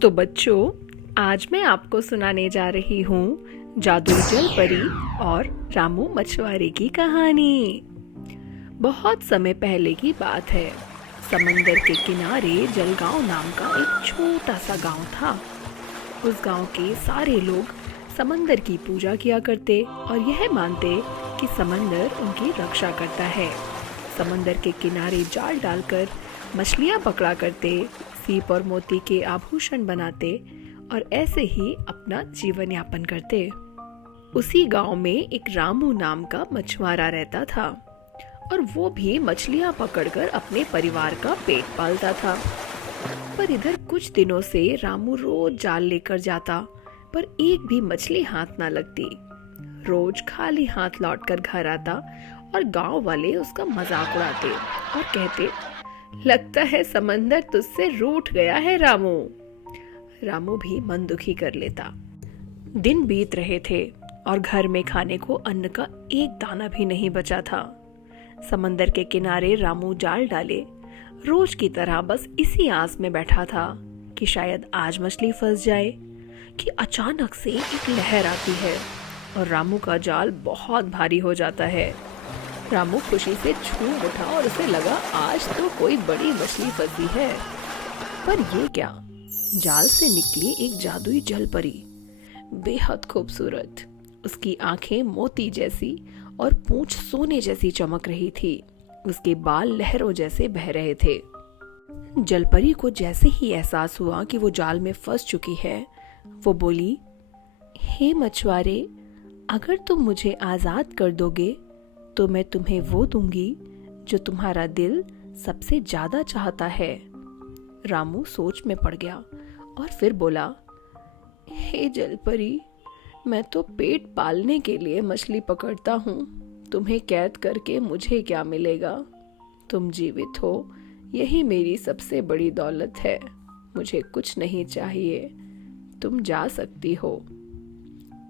तो बच्चों, आज मैं आपको सुनाने जा रही हूँ जादुई जल परी और रामू मछुआरे की कहानी। बहुत समय पहले की बात है। समंदर के किनारे जलगांव नाम का एक छोटा सा गांव था। उस गांव के सारे लोग समंदर की पूजा किया करते और यह मानते कि समंदर उनकी रक्षा करता है। समंदर के किनारे जाल डालकर मछलियां पकड़ा करते, सीप और मोती के आभूषण बनाते और ऐसे ही अपना जीवन यापन करते। उसी गांव में एक रामू नाम का मछुआरा रहता था और वो भी मछलियां पकड़कर अपने परिवार का पेट पालता था। पर इधर कुछ दिनों से रामू रोज जाल लेकर जाता, पर एक भी मछली हाथ ना लगती। रोज खाली हाथ लौटकर घर आता और गांव वाले उसका मजाक उड़ाते और कहते, लगता है समंदर तुझसे रूठ गया है रामू। रामू भी मन दुखी कर लेता। दिन बीत रहे थे और घर में खाने को अन्न का एक दाना भी नहीं बचा था। समंदर के किनारे रामू जाल डाले रोज की तरह बस इसी आस में बैठा था कि शायद आज मछली फंस जाए, कि अचानक से एक लहर आती है और रामू का जाल बहुत भारी हो जाता है। रामू खुशी से झूम उठा और उसे लगा आज तो कोई बड़ी मछली फंसी है। पर ये क्या, जाल से निकली एक जादुई जल परी, बेहद खूबसूरत। उसकी आंखें मोती जैसी और पूंछ सोने जैसी चमक रही थी। उसके बाल लहरों जैसे बह रहे थे। जलपरी को जैसे ही एहसास हुआ कि वो जाल में फंस चुकी है, वो बोली, हे मछुआरे, अगर तुम मुझे आजाद कर दोगे तो मैं तुम्हें वो दूंगी जो तुम्हारा दिल सबसे ज्यादा चाहता है। रामू सोच में पड़ गया और फिर बोला, हे जलपरी, मैं तो पेट पालने के लिए मछली पकड़ता हूँ। तुम्हें कैद करके मुझे क्या मिलेगा? तुम जीवित हो, यही मेरी सबसे बड़ी दौलत है। मुझे कुछ नहीं चाहिए, तुम जा सकती हो।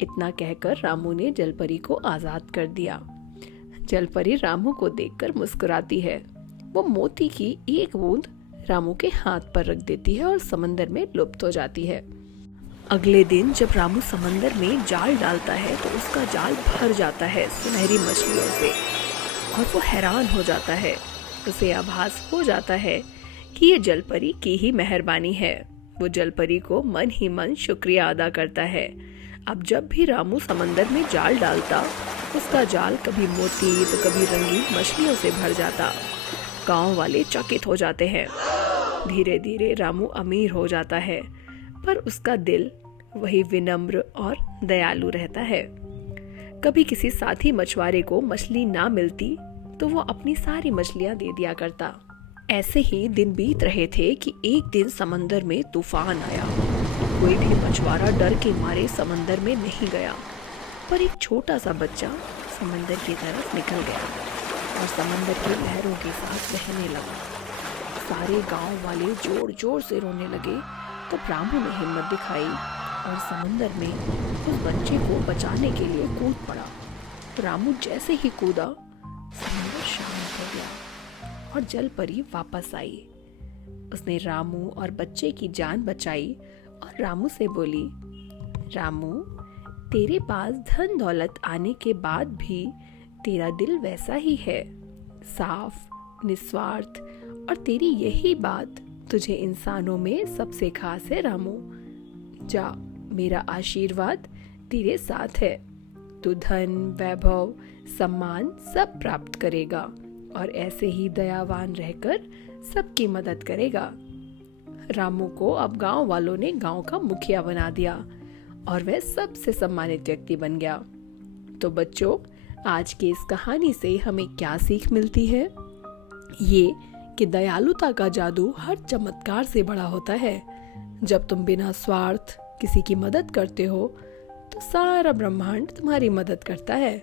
इतना कहकर रामू ने जलपरी को आजाद कर दिया। जलपरी रामू को देखकर मुस्कुराती है। वो मोती की एक बूंद रामू के हाथ पर रख देती है और समंदर में लुप्त हो जाती है। अगले दिन जब रामू समंदर में जाल डालता है तो उसका जाल भर जाता है सुनहरी मछलियों से और वो हैरान हो जाता है। उसे आभास हो जाता है कि ये जलपरी की ही मेहरबानी है। वो जलपरी को मन ही मन शुक्रिया अदा करता है। अब जब भी रामू समंदर में जाल डालता, उसका जाल कभी मोती तो कभी रंगीन मछलियों से भर जाता। गांव वाले चकित हो जाते हैं। धीरे धीरे रामू अमीर हो जाता है, पर उसका दिल वही विनम्र और दयालु रहता है। कभी किसी साथी मछुआरे को मछली ना मिलती तो वो अपनी सारी मछलियां दे दिया करता। ऐसे ही दिन बीत रहे थे कि एक दिन समंदर में तूफान आया। कोई भी मछुआरा डर के मारे समंदर में नहीं गया, पर एक छोटा सा बच्चा समंदर की तरफ निकल गया और समंदर की लहरों के साथ बहने लगा। सारे गांव वाले जोर जोर से रोने लगे। तब रामू ने हिम्मत दिखाई और समंदर में उस बच्चे को बचाने के लिए कूद पड़ा। रामू जैसे ही कूदा, समंदर शांत हो गया और जलपरी वापस आई। उसने रामू और बच्चे की जान बचाई और रामू से बोली, रामू, तेरे पास धन दौलत आने के बाद भी तेरा दिल वैसा ही है, साफ, निस्वार्थ, और तेरी यही बात तुझे इंसानों में सबसे खास है रामू। जा, मेरा आशीर्वाद तेरे साथ है। तू धन, वैभव, सम्मान सब प्राप्त करेगा और ऐसे ही दयावान रहकर सबकी मदद करेगा। रामू को अब गांव वालों ने गांव का मुखिया बना दिया और वह सबसे सम्मानित व्यक्ति बन गया। तो बच्चों, आज की इस कहानी से हमें क्या सीख मिलती है? ये कि दयालुता का जादू हर चमत्कार से बड़ा होता है। जब तुम बिना स्वार्थ किसी की मदद करते हो तो सारा ब्रह्मांड तुम्हारी मदद करता है।